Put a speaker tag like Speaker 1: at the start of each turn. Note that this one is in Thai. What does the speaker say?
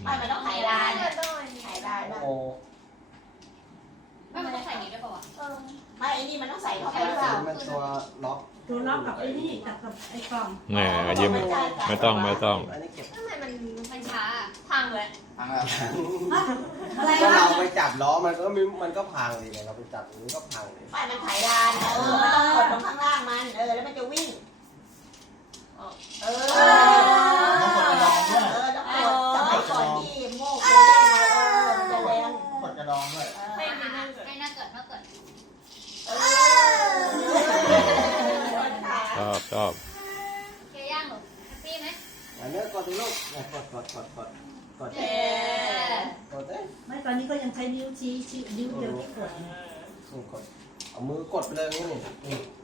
Speaker 1: ไม่มันต้องถ่ายได้ถ่ายได้นะ
Speaker 2: โอ้
Speaker 3: ไม่มันต้องใส่นี้ด้วยป่าวะ
Speaker 1: ไม่ไอ้นี่มันต้องใส่เข้าไปหรือเป
Speaker 2: ใส่
Speaker 1: ล่า
Speaker 2: มันตัวล็อก
Speaker 4: ตัวล็อกกับไอ้นี่กับไอ้กล่อง
Speaker 5: แหมยิ้มไม่ต้อง
Speaker 2: อันนี้เก็บ
Speaker 3: ทำไมมันช้าพังเลย
Speaker 6: พังแล้ว
Speaker 4: อะไร
Speaker 2: ถ้าเรา
Speaker 4: วะ
Speaker 2: ไปจับล้อมันก็พังเลยไงเราไปจับมันก็พังเลย
Speaker 1: ไม่มันถ่ายได้นะมันต้องกดลงข้างล่างมันแล้วมันจะวิ่ง
Speaker 6: ต้องกดกระดองด้วย
Speaker 1: ต้องกดสมัยก่อนที่โม่เคยเล่นมาจะแรง
Speaker 6: กดกระดองด้วย
Speaker 3: ไม่น่าเกิด
Speaker 5: ชอบ
Speaker 3: เกียร์ย่างหรอแฮปปี้ไหม
Speaker 2: อันนี้กดลูกกดกดเอ้
Speaker 4: ไม่ตอนนี้ก็ยังใช้นิ้วชี้นิ้วเดียวที่กด
Speaker 2: กดเอามือกดไปเลยนี่